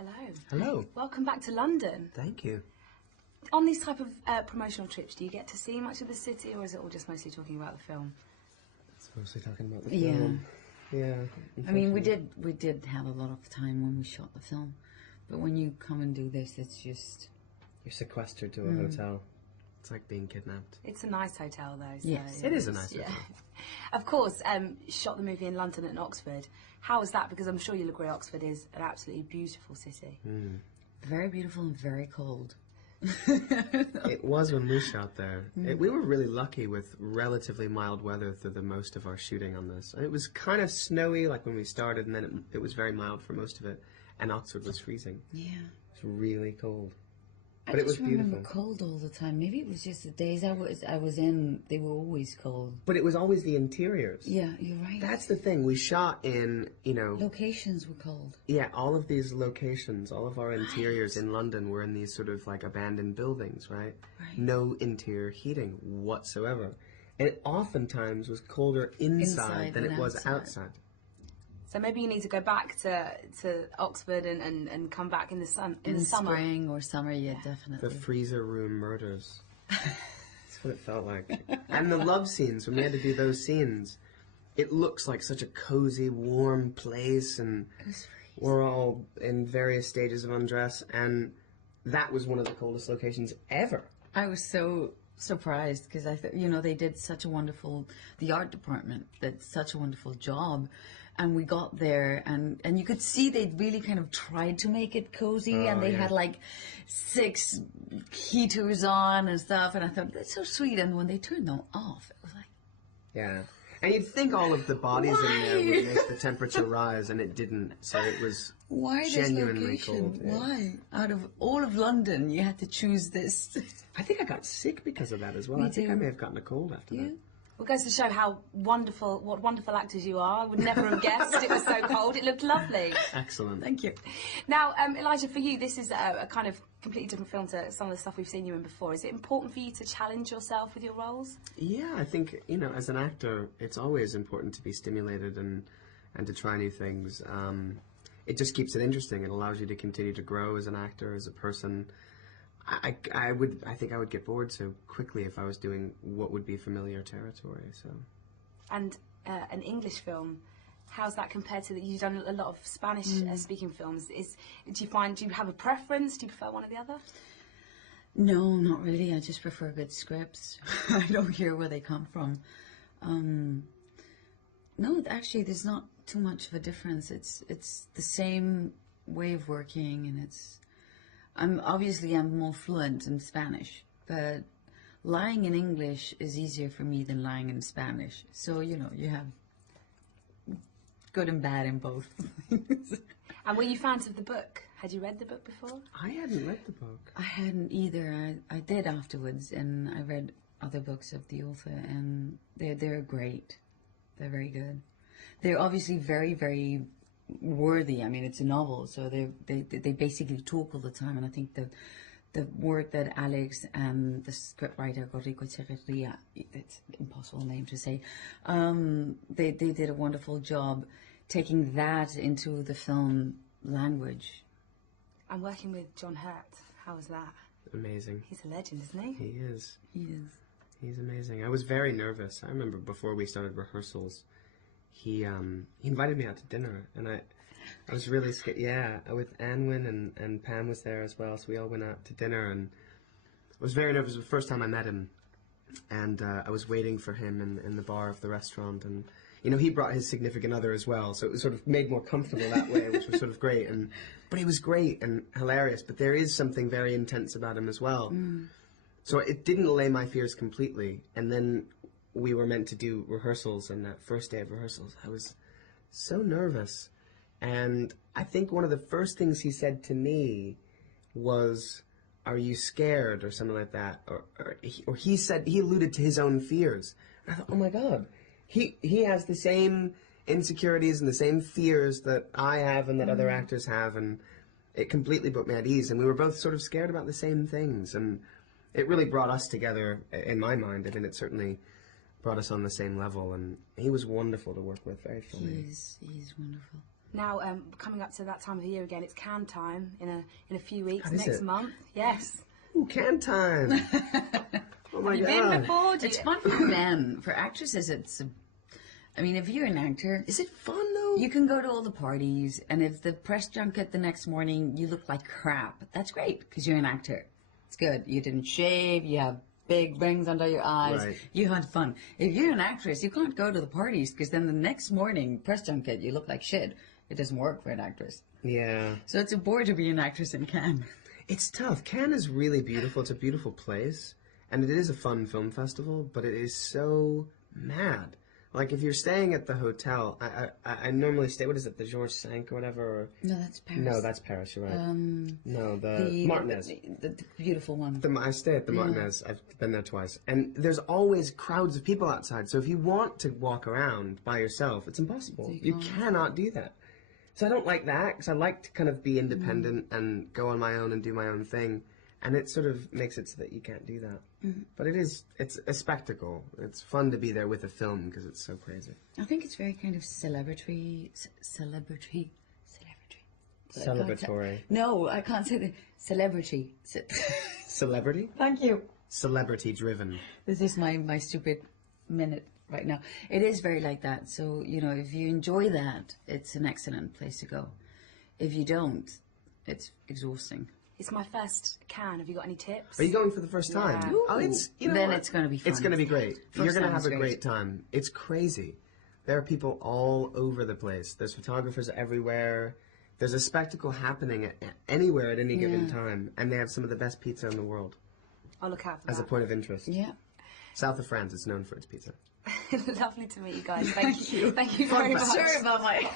Hello. Hello. Welcome back to London. Thank you. On these type of promotional trips, do you get to see much of the city, or is it all just mostly talking about the film? It's mostly talking about the film. Yeah. I mean, we did have a lot of time when we shot the film, but when you come and do this, it's just... You're sequestered to a hotel. It's like being kidnapped. It's a nice hotel, though. So yes, it is a nice hotel. Of course, shot the movie in London and Oxford. How was that? Because I'm sure you'll agree Oxford is an absolutely beautiful city. Very beautiful and very cold. It was when we shot there. We were really lucky with relatively mild weather through the most of our shooting on this. It was kind of snowy, like when we started, and then it was very mild for most of it. And Oxford was freezing. Yeah. It was really cold. I But it was just remember beautiful. cold all the time. Maybe it was just the days I was in, they were always cold. But it was always the interiors. Yeah, you're right. That's the thing. We shot in, Locations were cold. Yeah, all of these locations, all of our interiors in London were in these sort of like abandoned buildings, right? No interior heating whatsoever. And it oftentimes was colder inside than it was outside. So maybe you need to go back to Oxford and come back in the sun in the summer. Spring or summer, yeah, definitely. The freezer room murders. That's what it felt like. And the love scenes, when we had to do those scenes, it looks like such a cozy, warm place, and we're all in various stages of undress, and that was one of the coldest locations ever. I was so surprised because I thought, they did such a wonderful, the art department did such a wonderful job. And we got there, and you could see they'd really kind of tried to make it cozy, and they had like 6 heaters on and stuff, and I thought, that's so sweet. And when they turned them off, it was like... Yeah. And you'd think all of the bodies in there would make the temperature rise, and it didn't. So it was genuinely cold. Why? Out of all of London, you had to choose this. I think I got sick because of that as well. I think I may have gotten a cold after that. Well, it goes to show what wonderful actors you are. I would never have guessed it was so cold. It looked lovely. Excellent. Thank you. Now, Elijah, for you, this is a kind of completely different film to some of the stuff we've seen you in before. Is it important for you to challenge yourself with your roles? Yeah, I think, as an actor, it's always important to be stimulated and to try new things. It just keeps it interesting. It allows you to continue to grow as an actor, as a person. I think I would get bored so quickly if I was doing what would be familiar territory. So, and an English film, how's that compared to you've done a lot of Spanish speaking films? Do you have a preference? Do you prefer one or the other? No, not really. I just prefer good scripts. I don't care where they come from. No, actually, there's not too much of a difference. It's the same way of working, and I'm more fluent in Spanish, but lying in English is easier for me than lying in Spanish. So, you have good and bad in both. And were you fans of the book? Had you read the book before? I hadn't read the book. I hadn't either. I did afterwards, and I read other books of the author, and they're great. They're very good. They're obviously very, very worthy. I mean, it's a novel, so they basically talk all the time, and I think the work that Alex and the scriptwriter Rodrigo Echeverria, it's an impossible name to say, they did a wonderful job taking that into the film language. And working with John Hurt, how was that? Amazing. He's a legend, isn't he? He is. He is. He's amazing. I was very nervous. I remember before we started rehearsals, he invited me out to dinner, and I was really scared. Yeah, with Anwin and Pam was there as well, so we all went out to dinner, and I was very nervous. It was the first time I met him, and I was waiting for him in the bar of the restaurant, and he brought his significant other as well, so it was sort of made more comfortable that way, which was sort of great. But he was great and hilarious, but there is something very intense about him as well. So it didn't allay my fears completely, and then we were meant to do rehearsals, and that first day of rehearsals, I was so nervous. And I think one of the first things he said to me was, "Are you scared?" or something like that. Or he said, he alluded to his own fears. And I thought, oh my God, he has the same insecurities and the same fears that I have and that other actors have, and it completely put me at ease. And we were both sort of scared about the same things, and it really brought us together in my mind. I mean, it certainly brought us on the same level, and he was wonderful to work with, very funny. He's wonderful. Now, coming up to that time of the year again, it's Cannes time in a few weeks, Oh, is next it? month. Yes. Ooh, can time. Oh my Have you god. been before? It's fun for men. For actresses, I mean, if you're an actor, Is it fun though? you can go to all the parties, and if the press junket the next morning, you look like crap, that's great, because you're an actor. It's good. You didn't shave, you have big rings under your eyes, Right. you had fun. If you're an actress, you can't go to the parties, because then the next morning, press junket, you look like shit. It doesn't work for an actress. Yeah. So it's a bore to be an actress in Cannes. It's tough. Cannes is really beautiful. It's a beautiful place. And it is a fun film festival, but it is so mad. Like, if you're staying at the hotel, I normally stay, what is it, the Georges V or whatever? Or, No, that's Paris. no, that's Paris, you're right. No, the Martinez. The beautiful one. I stay at the Martinez. I've been there twice. And there's always crowds of people outside. So if you want to walk around by yourself, it's impossible. You cannot do that. So I don't like that, because I like to kind of be independent and go on my own and do my own thing. And it sort of makes it so that you can't do that. But it's a spectacle. It's fun to be there with a film, because it's so crazy. I think it's very kind of celebratory. Celebratory. No, I can't say the celebrity. Celebrity? Thank you. Celebrity driven. This is my stupid minute right now. It is very like that. So, you know, if you enjoy that, it's an excellent place to go. If you don't, it's exhausting. It's my first Cannes. Have you got any tips? Are you going for the first time? Yeah. Oh, it's Then what? it's going to be fun. It's going to be great. You're going to time have is a great. great time. It's crazy. There are people all over the place. There's photographers everywhere. There's a spectacle happening anywhere at any given time, and they have some of the best pizza in the world. I'll look out for As a that. point of interest. Yeah. South of France is known for its pizza. Lovely to meet you guys. Thank you. Thank you very much. Sorry about my...